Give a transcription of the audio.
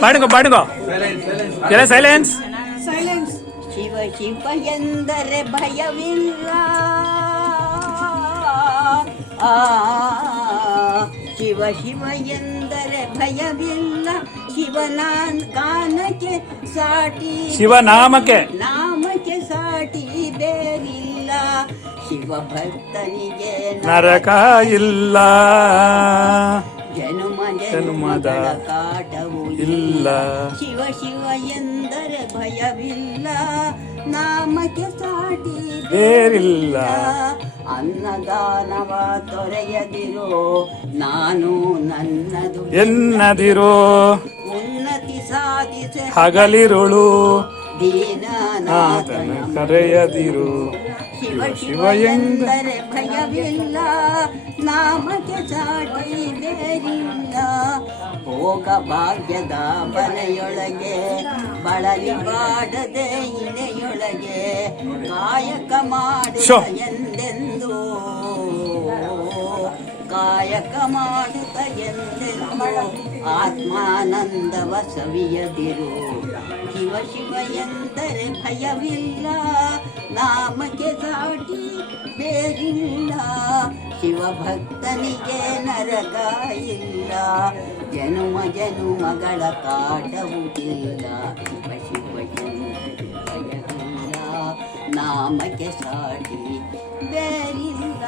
ಪಾಡುಗೋ ಎಲ್ಲ ಸೈಲೆನ್ಸ್. ಶಿವ ಶಿವ ಎಂದರೆ ಭಯವಿಲ್ಲ, ಶಿವ ಶಿವ ಎಂದರೆ ಭಯವಿಲ್ಲ, ಶಿವನಾಮಕ್ಕೆ ಸಾಟಿ, ಶಿವನಾಮಕ್ಕೆ ಸಾಟಿ ಬೇರಿಲ್ಲ, ಶಿವ ಭಕ್ತನಿಗೆ ನರಕ ಇಲ್ಲ, ಜನುಮದ ಕಾಟವೂ ಇಲ್ಲ. ಶಿವ ಶಿವ ಎಂದರೆ ಭಯವಿಲ್ಲ, ನಾಮಕ್ಕೆ ಸಾಟಿ ಬೇರಿಲ್ಲ, ಅನ್ನದಾನವ ತೊರೆಯದಿರೋ, ನಾನು ನನ್ನದು ಎನ್ನದಿರೋ, ಉನ್ನತಿ ಸಾಧಿಸ ಹಗಲಿರುಳು ದೀನನಾಥನ ಕರೆಯದಿರು. ಶಿವ ಶಿವ ಎಂದರೆ ಭಯವಿಲ್ಲ, ನಾಮಕ್ಕೆ ಸಾಟಿ ಬೇರಿಲ್ಲ, ಭೋಗ ಭಾಗ್ಯದ ಬಲೆಯೊಳಗೆ ಬಳಲಿ ಬಾಡದೆ ಇಳೆಯೊಳಗೆ ಕಾಯಕ ಮಾಡುತ್ತ ಎಂದೆಂದು, ಕಾಯಕ ಮಾಡುತ್ತ ಎಂದೆಂದು ಆತ್ಮಾನಂದವ ಸವಿಯದಿರು. ಶಿವ ಶಿವ ಎಂದರೆ ಭಯವಿಲ್ಲ, ನಾಮಕ್ಕೆ ಸಾಟಿ ಬೇರಿಲ್ಲ, ಶಿವ ಭಕ್ತನಿಗೆ ನರಕ ಇಲ್ಲ, ಜನುಮಗಳ ಕಾಟವೂ ಇಲ್ಲ. ಶಿವ ಶಿವ ಎಂದರೆ ಭಯವಿಲ್ಲ, ನಾಮಕ್ಕೆ ಸಾಟಿ ಬೇರಿಲ್ಲ.